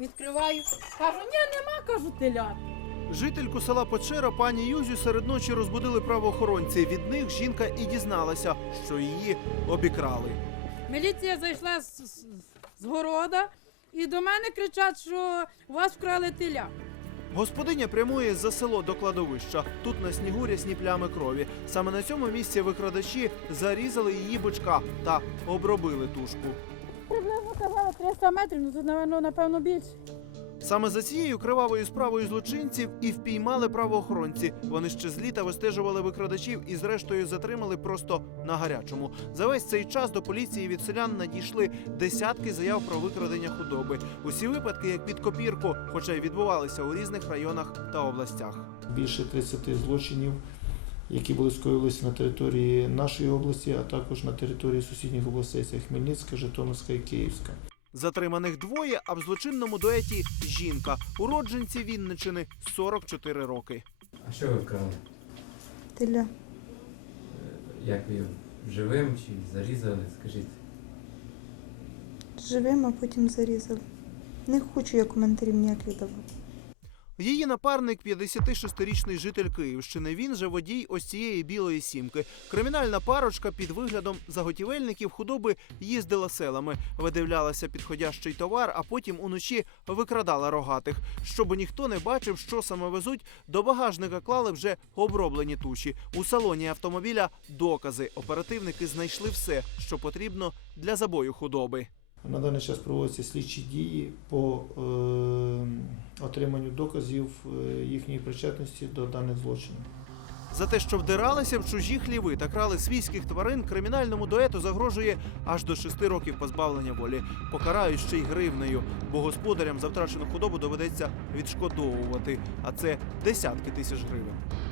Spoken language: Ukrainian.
Відкриваю, кажу, ні, нема. Кажу, телят. Жительку села Печера пані Юзю серед ночі розбудили правоохоронці. Від них жінка і дізналася, що її обікрали. Міліція зайшла з, -з, -з, -з, з города, і до мене кричать: що вас вкрали теля. Господиня прямує за село до кладовища, тут на снігу рясні плями крові. Саме на цьому місці викрадачі зарізали її бочка та обробили тушку. Приблизно казали, 300 метрів, ну тут наверное, напевно, більше. Саме за цією кривавою справою злочинців і впіймали правоохоронці. Вони ще з літа вистежували викрадачів і зрештою затримали просто на гарячому. За весь цей час до поліції від селян надійшли десятки заяв про викрадення худоби. Усі випадки, як під копірку, хоча й відбувалися у різних районах та областях. Більше 30 злочинів. Які близькоїся на території нашої області, а також на території сусідніх областей, це Хмельницька, Житомирська і Київська. Затриманих двоє, а в злочинному дуеті жінка. Уродженці Вінничини 44 роки. А що ви вкрали? Як ви? Живим чи зарізали? Скажіть. Живим, а потім зарізали. Не хочу я коментарів ніяких давати. Її напарник – 56-річний житель Київщини. Він же водій ось цієї білої сімки. Кримінальна парочка під виглядом заготівельників худоби їздила селами, видивлялася підходящий товар, а потім уночі викрадала рогатих. Щоб ніхто не бачив, що саме везуть до багажника. Клали вже оброблені туші у салоні автомобіля. Докази оперативники знайшли все, що потрібно для забою худоби. На даний час проводяться слідчі дії по е, отриманню доказів їхньої причетності до даних злочинів. За те, що вдиралися в чужі хліви та крали свійських тварин, кримінальному дуету загрожує аж до шести років позбавлення волі, Покарають ще й гривнею, бо господарям за втрачену худобу доведеться відшкодовувати, а це десятки тисяч гривень.